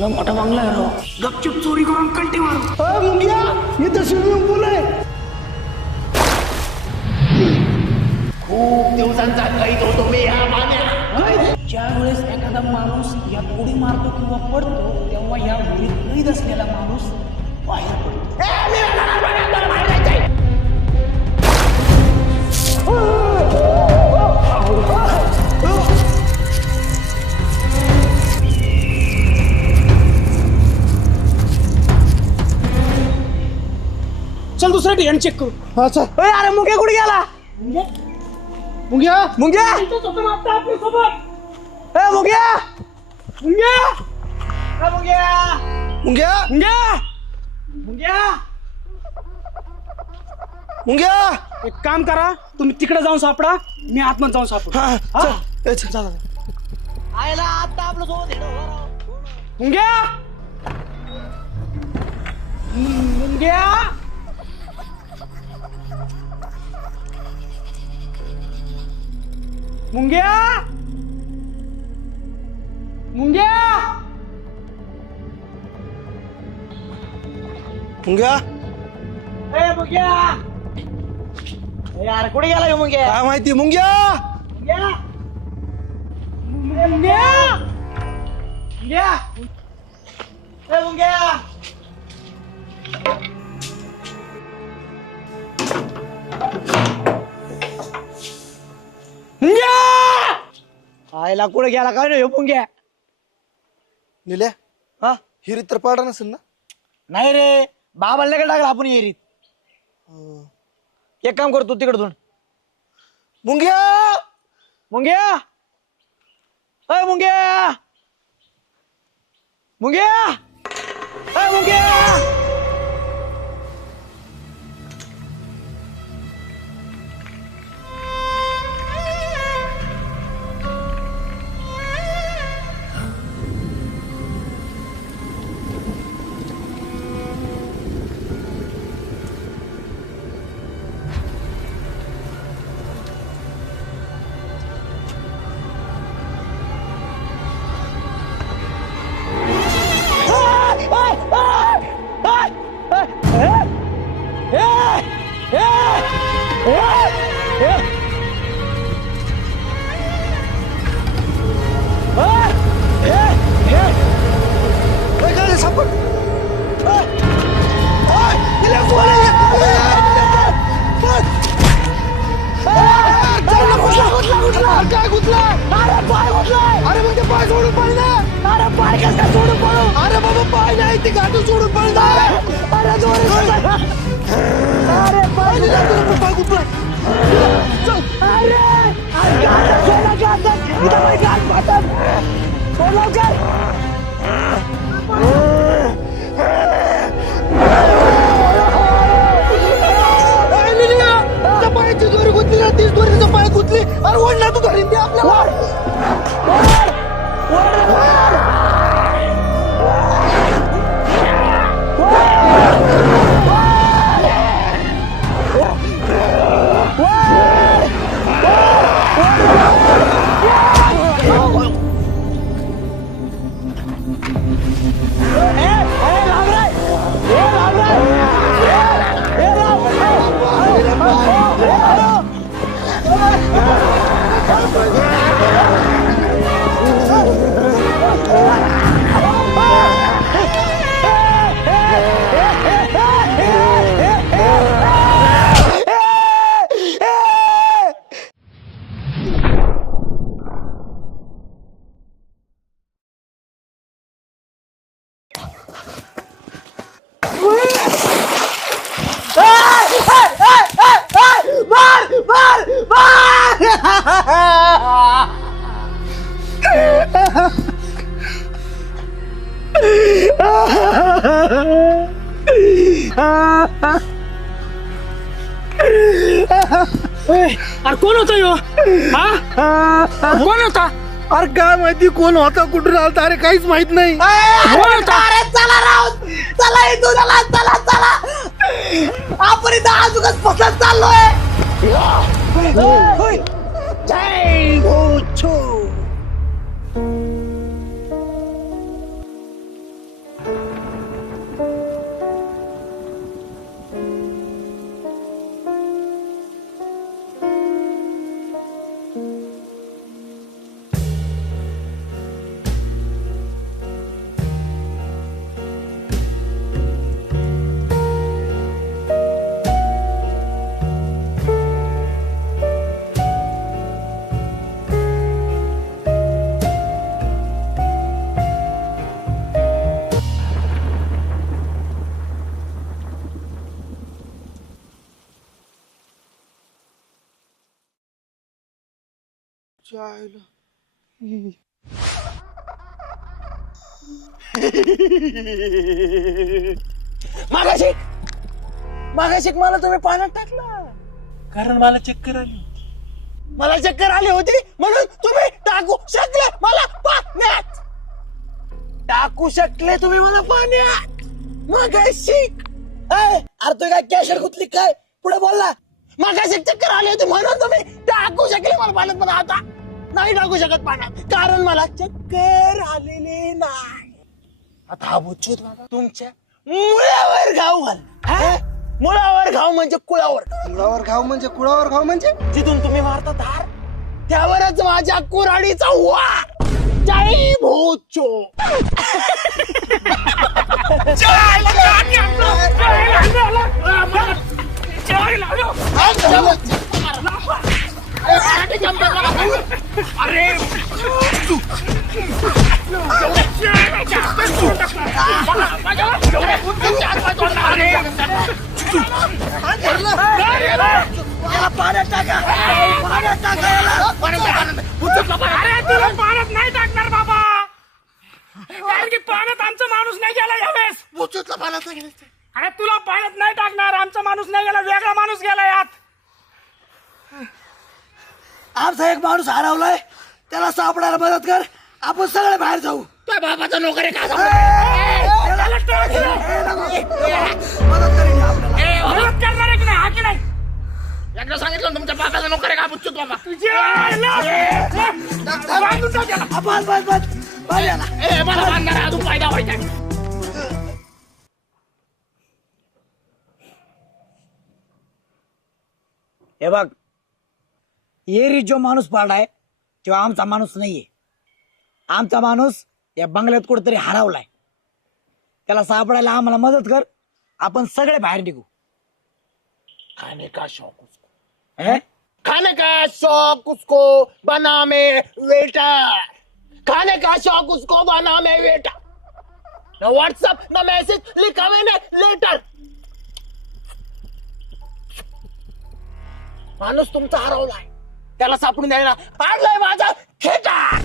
मोठा बंगला आहे राव. गपचूप चोरी करून कंटी मारू. मुंग्या इथं स्विमिंग पूल आहे. खूप दिवसांचा कैद होतो मी या पाण्यात. ज्या वेळेस एखादा माणूस या उडी मारतो किंवा पडतो तेव्हा या उडीत कैद असलेला माणूस बाहेर पडतो. चल दुसरा डिझाईन चेक करू. अच्छा अरे मुंग्या कुठे गेला? मुंग्या मुंग्या आपल्या सोबत. मुंग्या मुंग्या मुंग्या मुंग्या मुंग्या मुंग्या. मुंग्या एक काम करा, तुम्ही तिकडे जाऊन सापडा, मी आतमध्ये जाऊन सापडू. हा चल चल चल. आयला आता आपलं सोबत मुंग्या मुंग्या मुंग्या मुंग्या मुंग्या ए मुंग्या. यार कुठे गेला ह्यो मुंग्या? काय माहिती मुंग्या. मुंग्या मुंग्या मुंग्या ए मुंग्या. मुंग्या आयला कुठे गेला काय नाही ह्यो मुंग्या? निल्या हा हिरीत तर पडा नसेल ना. नाही रे, बाबाला काय टाकला आपण येरीत. एक काम करतो तिकडून. मुंग्या मुंग्या अय मुंग्या मुंग्या अय मुंग्या. काय गुतला. अरे मग ते पाय सोडून पडला. अरे बाबा पाय नाही ते घाटू सोडून पडला. पाय गुतला. पायाची दोरी गुतली ना, तीच दोरी तिच्या पायात गुतली. अरे ओढ ना तू धरीन ते आपल्याला. अरे कोण होता ह्यो? कोण होता? अरे काय माहिती कोण होता, कुठून आलता, अरे काहीच माहित नाही. कोण होता? चला राहून चला इथून चला चला चला आपण इथं आजूकच फसत चाललोय. मागाशी मला तुम्ही पाण्यात टाकला कारण मला चक्कर आली. मला चक्कर आली होती म्हणून तुम्ही टाकू शकले मला पाण्यात. टाकू शकले तुम्ही मला पाण्यात मागाशी. अरे तू काय कॅशर गुतली काय पुढे बोलला. मागाशी चक्कर आली होती म्हणून तुम्ही टाकू शकले मला पाण्यात, पण आता नाही टाकू शकत पाण्यात कारण मला चक्कर आलेली नाही. आता हा बुच्छूत बाबा तुमच्या मुळावर घाव घाल. मुळावर घाव म्हणजे कुळावर. कुळावर घाव म्हणजे कुळावर घाव म्हणजे जिथून तुम्ही मारता धार त्यावरच माझ्या कुऱ्हाडीचा वार. जय भोचो. पाण्यात टाका, पाण्यात टाका याला. अरे तुला पाण्यात नाही टाकणार बाबा, कारण की पाण्यात आमचा माणूस नाही गेला यावेळेस. बुच्छूतला पाण्यात नाही गेलं. अरे तुला पाण्यात नाही टाकणार, आमचा माणूस नाही गेला, वेगळा माणूस गेला यात. आमचा एक माणूस हरवलाय, त्याला सापडायला मदत कर. आपण सगळे बाहेर जाऊ. तुझ्या बाबाचा नोकर आहे का? मदत करेन आपल्याला. मदत करणार आहे की नाही, हा की नाही? एकदा सांगितलं ना, तुमच्या बाबाचा नोकर आहे का बुच्छूत बाबा? बांधून टाक याला. बस बस बस बस याला. मला बांधणार अजून फायदा व्हायचा. हे बघ, एरी जो माणूस पाडाय तो आमचा माणूस नाहीये. आमचा माणूस या बंगल्यात कुठेतरी हरवलाय. त्याला सापडायला आम्हाला मदत कर. आपण सगळे बाहेर निघू. खाने का शौक उसको, हे? खाने का शौक उसको बना में वेटर. खाने का शौक उसको बना में वेटर. न व्हाट्सएप न मैसेज लिखा मैंने लेटर. माणूस तुमचा हरवलाय, त्याला सापडून द्यायला आणलाय माझा खेटा.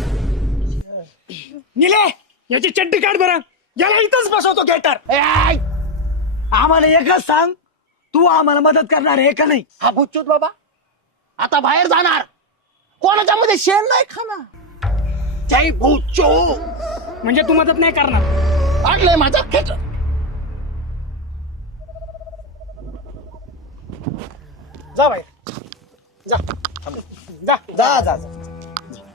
निले याची चड्डी काढ बरं, याला इथंच बसवतो गेटर. आम्हाला एकच सांग, तू आम्हाला मदत करणार आहे का नाही? हा बुच्छूत बाबा आता बाहेर जाणार, कोणाच्या मध्ये शेण नाही खाणार. जय बुच्चो. म्हणजे तू मदत नाही करणार? आणलंय माझा खेटर. जा बाहेर, जा जा जा जा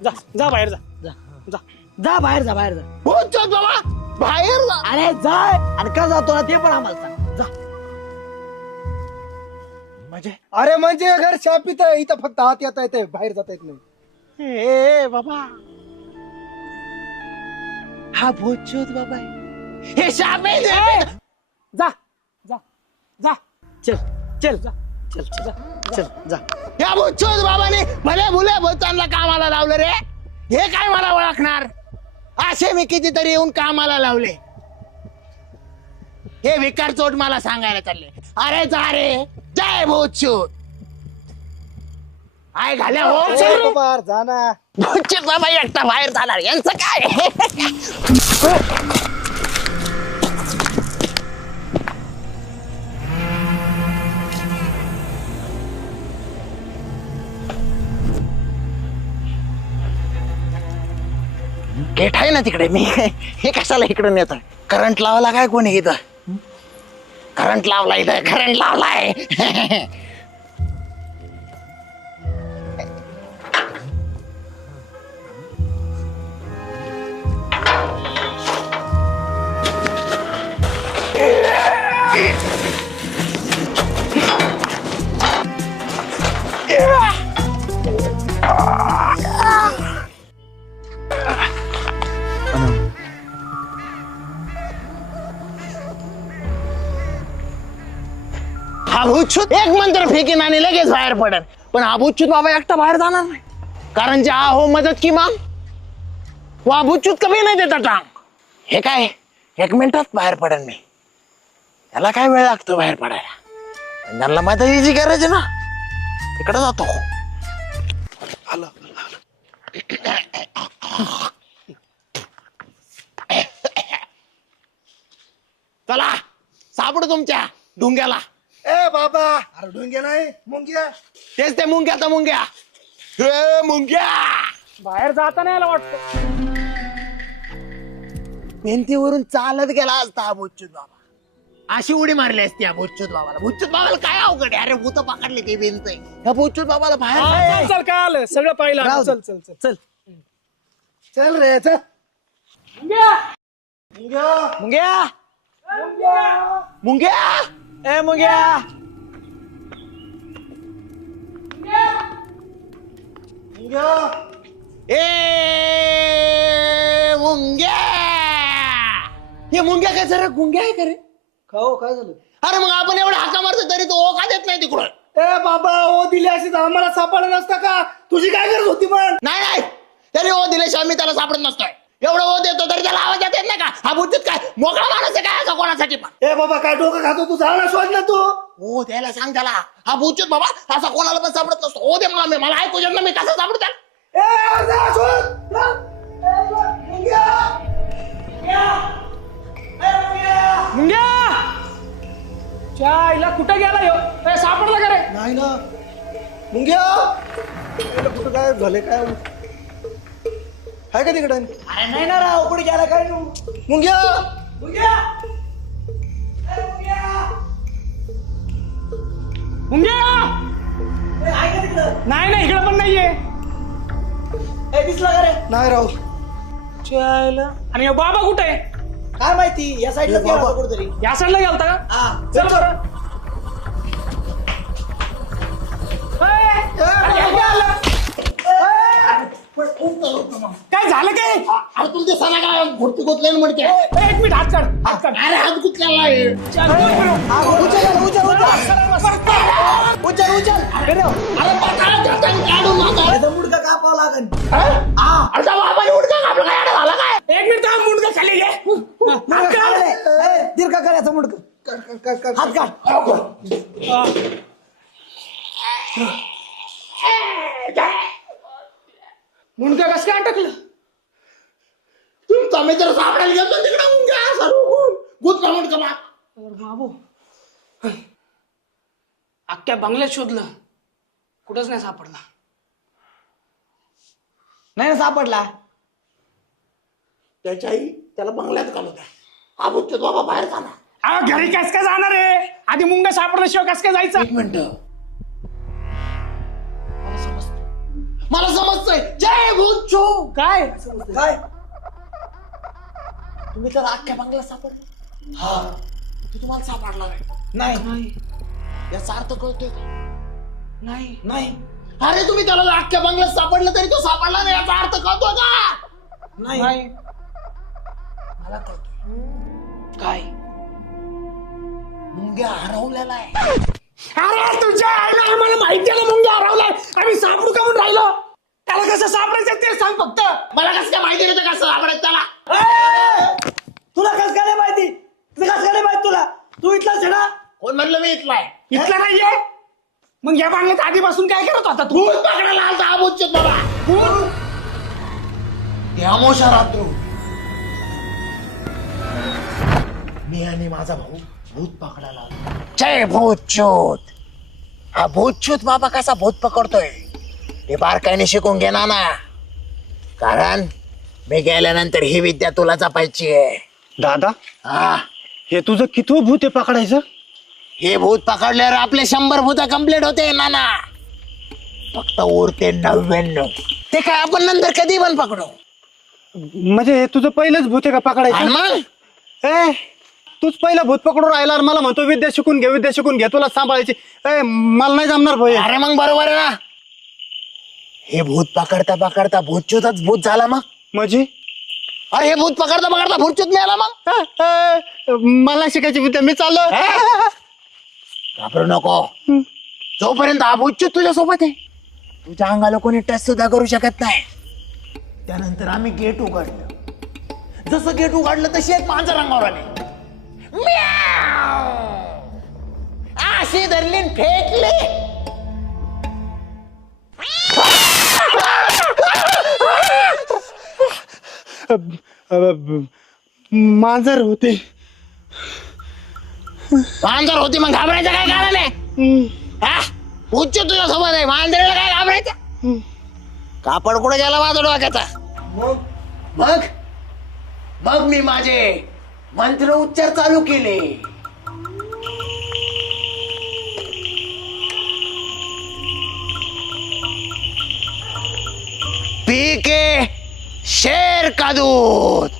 जा जा बाहेर जा जा जा. जा बाहेर जा, बाहेर जा. बुच्चूत बाबा बाहेर जा. अरे जा. आणि का जातो ना ते पण आम्हाला सांग. जा. अरे म्हणजे घर शापित आहे, इथं फक्त हात येता येते, बाहेर जाता येत नाही. ए बाबा, हा बुच्चूत बाबा आहे. हे शाप आहे. जा जा जा. चल चल जा. चल चल चल जा. या बुच्चूत बाबाने भले भुले भूतांना कामाला लावलं रे. हे काय मला ओळखणार? असे मी कितीतरी येऊन कामाला लावले. हे विकार चोट मला सांगायला चालले. अरे जा रे, जय बुच्चूत. आय घाल्या हो. ए, बाबा, जा ना. बुच्चूत बाबा एकटा बाहेर जाणार, यांचं काय? गेट आहे ना तिकडे, मी हे कशाला इकडे नेत? करंट लावला काय कोणी इथं? करंट लावला इथं, करंट लावलाय. हा भूतछूत एक मंत्र फेकीन आणि लगेच बाहेर पडेल. पण हा भूतछूत बाबा एकटा बाहेर जाणार नाही, कारण जे हो मदत की मांग वा भूतछूत कमी नाही देता टांग. हे काय एक मिनिटात बाहेर पडेल मी. त्याला काय वेळ लागतो बाहेर पडायला? पण त्यांना मदतीची गरज आहे ना, तिकडे जातो. चला सापडू तुमच्या ढुंग्याला. ए बाबा, अरे ढोंग्या नाही मुंग्या. तेच ते मुंग्याचा मुंग्या. हे मुंग्या बाहेर जाता नाही यायला वाटतं. भिंतीवरून चालत गेला असता हा भुच्चूत बाबा. अशी उडी मारली असती या भुच्चूत बाबाला. भुच्चूत बाबाला काय अवघड आहे? अरे भूत पकडली ते भिंत. ह्या भुच्चूत बाबाला बाहेर चल काय आलं सगळं पाहिलं. राहू दे. चल चल चल चल. चल रे चल. मुंग्या. मुंग्या मुंग्या ए मुंग्या मुंग्या. ए मुंग्या. हे मुंग्या काय जरा गुंग्या आहे का रे? खाओ काय झालं? अरे मग आपण एवढा हाका मारतो तरी तो का देत नाही तिकडून. ए बाबा, ओ दिली अशी तर आम्हाला सापडलं नसतं का? तुझी काय गरज होती मग? नाही नाही तरी ओ दिल्याशिवाय मी त्याला सापडत नसतोय. एवढं ओ देतो तरी त्याला आवाज येत नाही का? हा भुच्चूत काय मोकळा माणूस आहे काय असं कोणासाठी पण? ए बाबा, काय डोकं खातो तू? झाला शोध ना तू. हो द्यायला सांग त्याला. हा भुच्चूत बाबा असा कोणाला पण सापडत नसतो. हो दे मला ऐकू येत ना मी कसं सापडत त्याला. ए जा शोध. जा. मुंग्या. मुंग्या चायला कुठे गेला ह्यो? ए, सापडला का रे? नाही ना मुंग्या. याला कुठं काय झालं काय? आहे का तिकडे? अरे नाही ना राव, कुठे गेला काय तू? मुंग्या. मुंग्या. मुंग्या आहे का तिकडं? नाही नाही इकडे पण नाहीये. दिसला का रे? नाही राव. चायला आणि ह्यो बाबा कुठे आहे? काय माहिती, या साईडला गेला होता कुठेतरी. या साईडला गेलता का? हा चल बरं. ए, अरे हे काय आलं? काय झालं काय? अरे तुला ते सणा काय भुरती गोतले म्हणते. एक मिनिट हात काढ हात काढ. अरे हात गुतलेला आहे. अरे पटाला धरताना काढून मागा. मुडका कापावं लागेल. अरे त्या बाबाने उडका कापला काय? अरे झाला काय? एक मिनिट थांब मुंडका खाली घे. हात काढ. दीर्घ करायचं मुडक. हात काढ. मुंडका कसं काय अटकलं? तुमचा मित्र सापडायला गेलो तिकडे मुंग्या सर्व गुतला म्हणतो ना. बाबू अख्ख्या बंगल्यात शोधलं कुठंच नाही सापडला. नाही ना सापडला. त्याच्याही त्याला बंगल्यात घालू द्या. हा भुच्चूत बाबा बाहेर जाणार. अहो घरी कस काय जाणार आहे? आधी मुंगा सापडल्याशिवाय कस काय जायचं? एक मिनिट मला समजतंय. जय भुच्चू. काय काय? तुम्ही तर अख्ख्या बंगल्यात सापडले. हा तो तुम्हाला सापडला नाही. नाही याचा अर्थ कळतोय का? नाही नाही अरे तुम्ही त्याला अख्ख्या बंगल्यात सापडलं तरी तो सापडला नाही याचा अर्थ कळतोय का? नाही. मला कळतोय. काय? मुंग्या हरवलेला आहे. अरे तुझ्या आईला आम्हाला माहिती आहे ना मुंग्या हरवलाय. आम्ही सापडू का म्हणून राहिलो? त्याला कसं सापडायचं ते सांग फक्त. मला कसं काय माहिती नव्हतं कसं सापडायचं त्याला? तुला कस काय नाही माहिती? तुला कस काय नाही माहिती? तुला तू इथलाच आहे ना? कोण म्हणलं मी इथला आहे? इथला नाहीये मग या बांगल्यात आधीपासून काय करत होता तू? भूत पकडायला आलता हा भुच्चूत बाबा. ते अमोशा रात्र मी आणि माझा भाऊ भूत पकडायला आलो. जय भूतचूत. हा भूतचूत बाबा कसा भूत पकडतोय ते बारकाईने शिकून घेणार ना. कारण मी गेल्यानंतर ही विद्या तुला जपायची आहे. दादा, हा हे तुझं कितवं भूत आहे पकडायचं? हे भूत पकडल्यावर आपले 100 भूत कम्प्लीट होते नाना. फक्त उरते 99. ते काय आपण नंतर कधी पण पकडू. म्हणजे हे तुझं पहिलंच भूत आहे का आणि पकडायचं? मग ए, तूच पहिला भूत पकडून राहिला आणि मला म्हणतो विद्या शिकून घे तुला सांभाळायची. ए, मला नाही जमणार भाई. अरे मग बरोबर आहे ना. हे भूत पकडता पकडता भूतच्यूतच भूत झाला मग. म्हणजे अरे हे भूत पकडता पकडता भूतच्यूत मिळाला मग. मला शिकायची विद्या मी चाललो. घाबरू नको. जोपर्यंत हा भूतच्यूत तुझ्या सोबत आहे तुझ्या अंगाला कोणी टच सुद्धा करू शकत नाही. त्यानंतर आम्ही गेट उघडलं. जसं गेट उघडलं तशी एक मांजर अंगावर आले. म्याव. अशी धरली न फेकली. मांजर होते. मांजर होती मग घाबरायचं काय कारण आहे? हा? उच्च तुझ्या सोबत आहे, मांजरीला काय घाबरायचं? कापड कुठे गेला माझा डोक्याचा? मग मग मी माझे मंत्र उच्चार चालू केले. पी के शेर का दूध.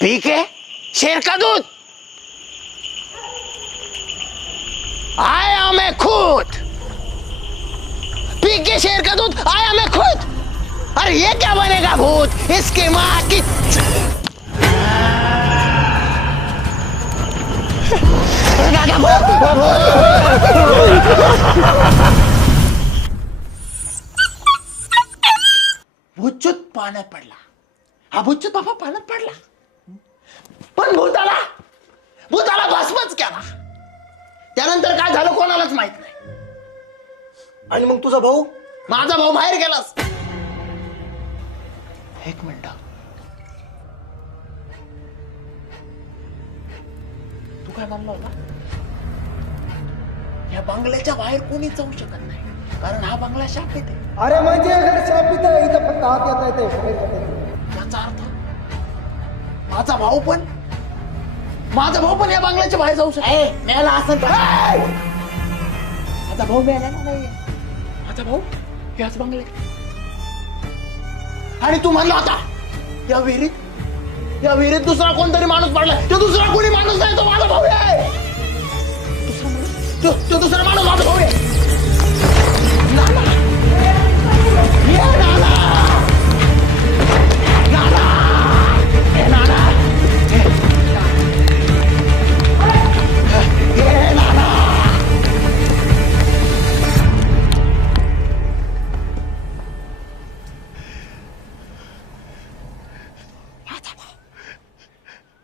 पी के शेर का दूध. आया मैं खुद. पी के शेर का दूध आया मैं खुद. अरे ये क्या बनेगा भूत, इसकी माँ की. भूतचूत पाण्यात पडला. हा भूतचूत बाबा पाण्यात पडला, पण भूताला भस्मच केला. त्यानंतर काय झालं कोणालाच माहित नाही. आणि मग तुझा भाऊ? माझा भाऊ बाहेर गेलास. एक मिनिट, तू काय म्हणला होता? या बंगल्याच्या बाहेर कोणीच जाऊ शकत नाही, कारण हा बंगला शापित आहे. अरे म्हणजे शापित आहे, इथं फक्त आत येता येते. याचा अर्थ माझा भाऊ पण या बंगल्याच्या बाहेर जाऊ शकतो. मेला असं माझा भाऊ मेलेला नाही, माझा भाऊ याच बंगल्यात. आणि तू म्हणला होता या विहिरीत दुसरा कोणतरी माणूस पडला. तो दुसरा कोणी माणूस नाही, तो माझा भाऊ आहे. तो दुसरा माणूस माझा भाऊ आहे. नाना. ये नाना. नाना. ये नाना. ये नाना.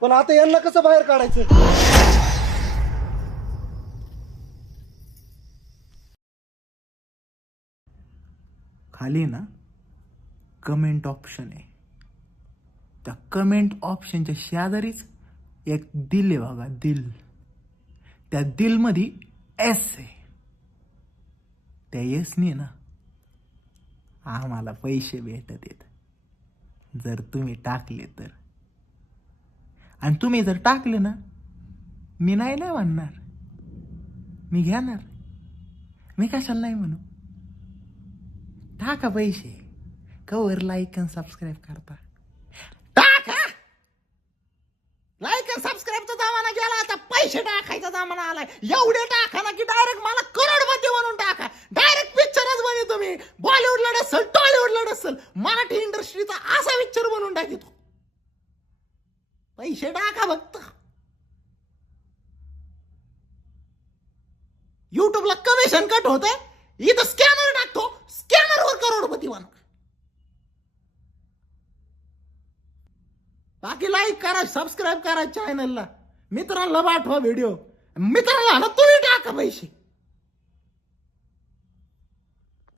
पण आता यांना कसं बाहेर काढायचं? खाली ना कमेंट ऑप्शन आहे, त्या कमेंट ऑप्शनच्या शेजारीच एक दिल आहे बघा, दिल. त्या दिल मध्ये एस आहे. त्या एसने ना आम्हाला पैसे भेटत आहेत जर तुम्ही टाकले तर. आणि तुम्ही जर टाकले ना, मी नाही म्हणणार, मी घेणार. मी कशाला नाही म्हणू. टाका पैसे, कवर लाईक आणि सबस्क्राईब करता. टाका. लाईक आणि सबस्क्राईबचा जमाना गेला, आता पैसे टाकायचा जमाना आलाय. एवढे टाका ना की डायरेक्ट मला करोडपती म्हणून टाका. डायरेक्ट पिक्चरच बने तुम्ही. बॉलिवूडला नसल, टॉलिवूडला नसल, मराठी इंडस्ट्रीचा असा पिक्चर बनवून टाकितो. पैसे टाका फक्त. युट्यूबला कमिशन कट होत आहे, इथं स्कॅनर टाकतो, स्कॅनरवर करोडपती बनवा. बाकी लाईक करा, सबस्क्राईब करा चॅनलला. मित्रांना पाठवा व्हिडिओ. मित्रांना ना तुम्ही टाका पैसे.